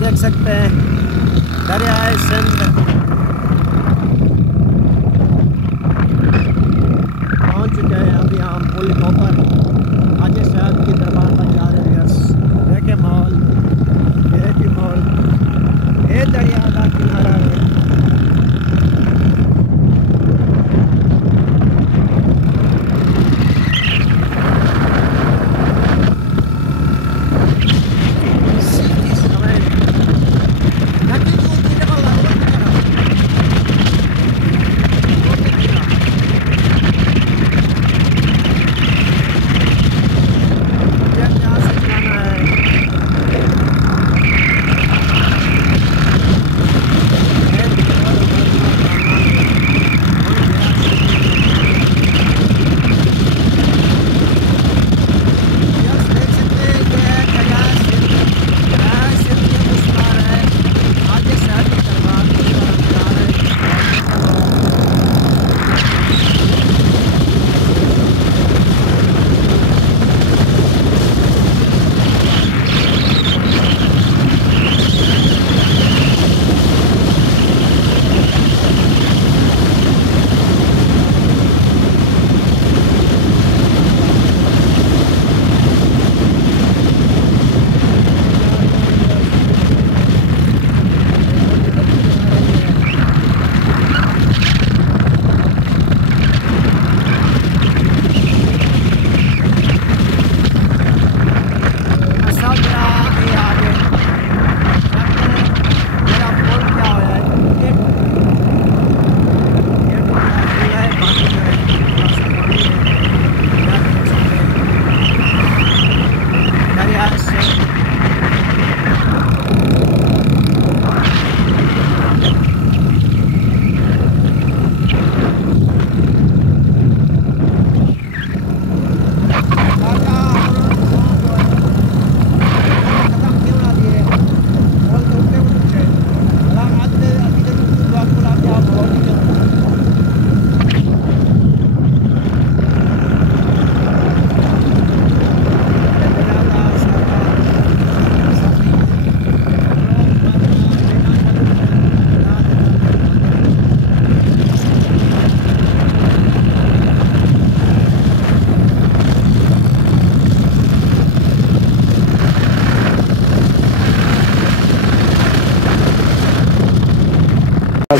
देख सकते हैं दरियाए सिंध पहुंच चुके हैं। अभी हम पुल के ऊपर हाजी साहब की दरबार पर जा रहे हैं। देखे माहौल, ये भी माहौल, ये दरिया का किनारा है।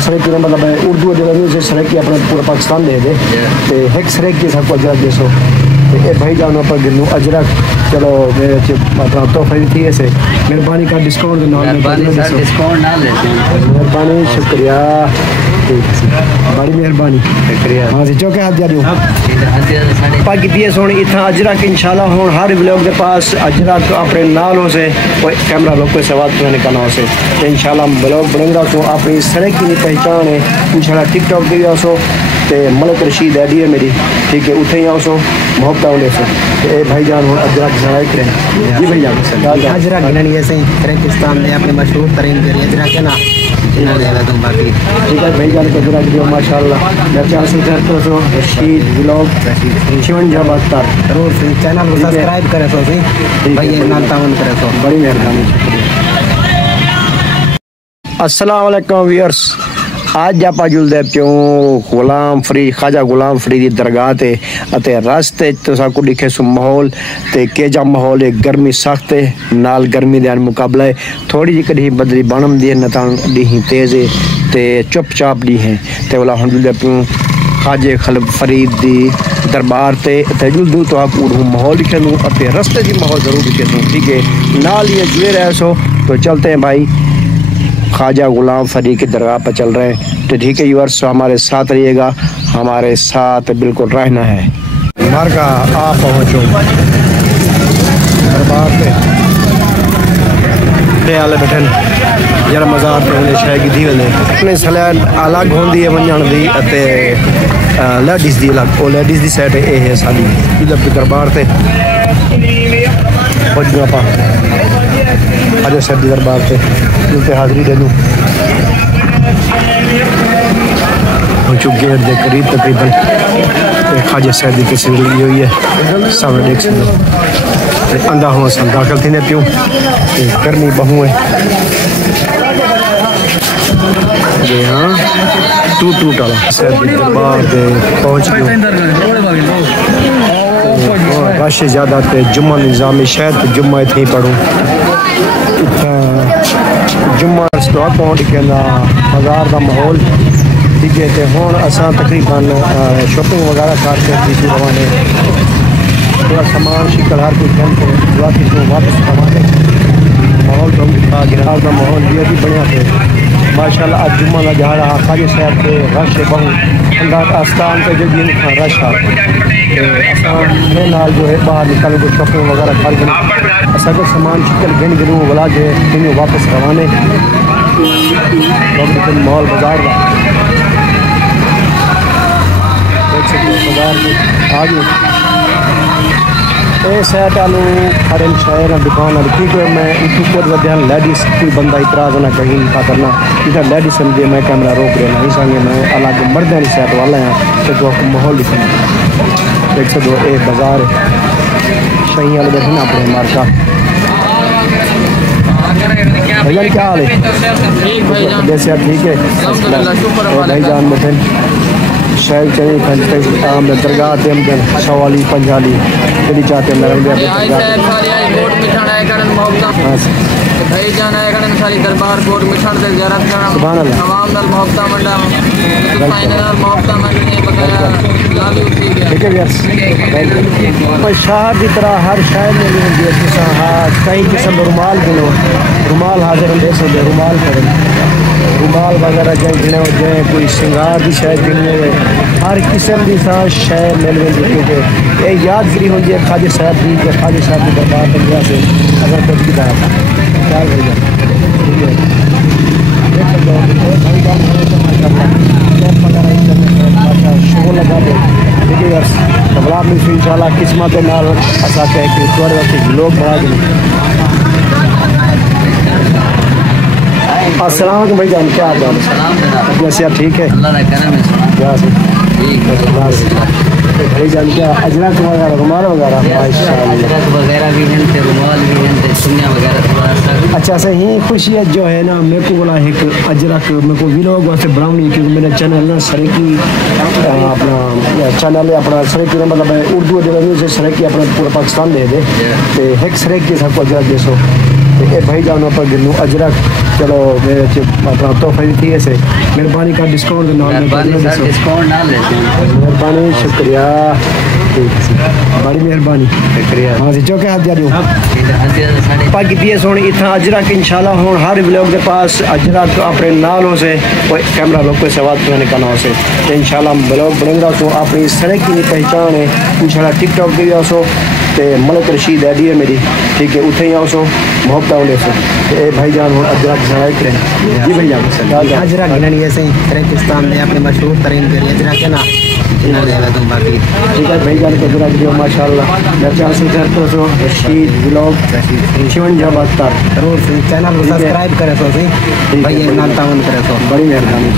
सड़क की मतलब उर्दू जो सड़क की अपने पूरा पाकिस्तान दे दे तो एक सड़क की सबको अजरक दसो तो भाई जानो पर गिनू अजरक चलो मेरे अपना तोहफा भी थी ऐसे मेहरबानी का डिस्काउंट मेहरबानी शुक्रिया बड़ी मेहरबानी शुक्रिया हाँ जी चौके हाथ जा रही हूँ बाकी दिए सोनी इतना अजरक इंशाल्लाह हूँ हर व्लॉग के पास अजरक अपने नाल हो से कोई कैमरा लोग कोई सवाल करने का ना हो से तो इंशाल्लाह ब्लॉग बनेगा तो अपनी सड़क की पहचान है इंशाल्लाह टिकटॉक भी आओ तो मलिक रशीद आईडी है मेरी ठीक है उठे ही आओ मोहब्बत वाले से भाई जान हो अजरक सड़क है जी भाई जान अजरक गिननी ऐसे ही पाकिस्तान में अपने मशहूर तरीन करिए अजरक है ना तुम बाकी ठीक है भाई जान को अजरक दियो माशाल्लाह रशीद व्लॉग शिवन जबातर जरूर चैनल को सब्सक्राइब करे सो सी भाई नाम तावन करे सो बड़ी मेहरबानी अस्सलाम वालेकुम व्यूअर्स आज आप जुलदे क्यों गुलाम फरीद ख्वाजा गुलाम फरीद की दरगाह ते अते रास्ते तो साकू दिखे सो माहौल ते केजा माहौल है गर्मी सख्त है नाल गर्मी दे मुकाबला है थोड़ी जी कदी बदली बनम दी नता दी तेज है ते चुपचाप दी है ते वाला हम जुलदे क्यों ख्वाजा खलब फरीद दी दरबार ते जुलदू तो आप माहौल दिखे दूँ अते रास्ते की माहौल जरूर दिखे दूँ ठीक है नाल ये जुड़े रहे सो तो चलते हैं भाई ख्वाजा गुलाम फरीद की दरगाह पर चल रहे हैं तो ठीक है व्यूअर्स हमारे साथ रहिएगा हमारे साथ बिल्कुल रहना है मार का आप पहुँचो दरबार पे आले बैठे जरा मज़ार पे उन्हें शायद की थी वने अपने सलाह अलग होंदी है वंजण दी अते लेडीज़ दी अलग वो लेडीज़ दी साइड ये है साडी इधर दरबार पे पहुँच गया पा ख्वाजा साहब दरबार पे उनके हाजिरी दे दूँ गेट के करीब तकरीबन ख्वाजा साहब की तस्वीर लगी हुई है सामने देख सकते हो अंधा हुआ सन दाखिल थी ने पियूं गर्मी बहु है जी हाँ टूट वाला दरबार पहुँच गए रश ज़्यादा थे जुम्मा निज़ामी शायद जुम्मा इतनी पढ़ूँ जुम्मा स्टॉक पहुँच के बाजार का माहौल ठीक है तो हूँ असा तकरीबन शॉपिंग वगैरह करके रवाने थोड़ा सामान शिकल हर कोई वापस आवाने माहौल तो गिराव का माहौल ये भी बढ़िया थे माशाल्लाह आज जुम्मा का दिहाड़ा खाजी साहब के रश बहु अंदर आस्थान पे जो भी रश है नाल जो है बाहर निकल को शॉपिंग वगैरह कर असा के सामान शिकल गिन गिनूँ वाला जो है वापस रवाने माहौल बाजार का बाजार में आ गए सैट आलू खड़े शहर दुकान क्योंकि मैं इतू ध्यान लेडीज कोई बंदा इतराज ना कहीं नहीं करना इधर लेडीज समझे मैं कैमरा रोक रहा नहीं संगे मैं अलग मर्द नहीं सैट वाला हैं तो आपको माहौल दिखना देख सकते हो ये बाजार सही वाले बैठे ना अपने मार्का भैया क्या हाल है जैसे ठीक है भाई जान बैठे शायद चले दरगाह तेमदन सवाली पंजाली जल्दी चाहते हैं सारी दरबार कोट मिठन से ज़ियारत करना तमाम दल मोहब्बत मंडा फाइनल मोहब्बत मंडने बकाया लालू ठीक है यार शहर की तरह हर शहर में भी होंगी कई किस्म रुमाल गिनो रुमाल हाजिर दे सकते रुमाल करें रुमाल वगैरह जैसे जै कोई श्रृंगार की शायद गिनी हो हर किस्म की शय मिल रही क्योंकि ये यादगिरी होती है खाजी साहब की खाजी साहब के दरबार पंजा से अगर कुछ की तरह ख्याल हो जाए शो लगा दे ठीक है यार कबला मिल इंशाल्लाह किस्मत के नाल असा कह के थोड़े वक्त लोग बढ़ा दें अस्सलाम वालेकुम भाई जान क्या हाल है वैसे आप ठीक है भाई जान क्या अजरक वगैरह रुमाल वगैरह अजरक वगैरह भी हैं रुमाल भी हैं सुनिया वगैरह अच्छा सही खुशी है जो है ना मेरे को बोला एक अजरक मेरे को व्लॉग वास्ते बनानी क्योंकि मेरा चैनल ना सरेकी अपना चैनल है अपना सरेकी मतलब उर्दू जो सरेकी अपना पूरा पाकिस्तान दे दे तो एक सरेकी सबको अजरक देसो ये भाई जान पर गिनू अजरक चलो मेरे अपना तोहफा दी थी ऐसे मेहरबानी का डिस्काउंट मेहरबानी शुक्रिया बड़ी मेहरबानी शुक्रिया हाँ जी चौके हाथ जा रही हूँ बाकी दिए सोनी इतना अजरक इंशाल्लाह हूँ हर व्लॉग के पास अजरक अपने नाल हो से कोई कैमरा लोग कोई सवाल तो निकालना हो से तो इंशाल्लाह व्लॉग बनेगा तो अपनी सड़क की पहचान है इंशाल्लाह टिकटॉक की आओ तो मलिक रशीद आईडी है मेरी ठीक है उठे ही आओ सो मोहब्बत होने से भाई जान हो अजरक सराय करें जी भाई जान अजरक गिननी ऐसे ही पाकिस्तान में अपने मशहूर तरीन अजरक है ना ठीक है भाई जान के अजरक जो माशाल्लाह रशीद व्लॉग 5672 जरूर चैनल को सब्सक्राइब करें सो भाई नाल तावन करें सो बड़ी मेहरबानी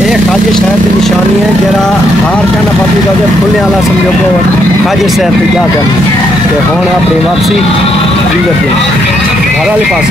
ये खाजी साहब की निशानी है जरा हार कहना पबलिक का खुलने वाला समझो को खाजी साहब पे क्या करना तो हूँ अपनी वापसी घर वाले पास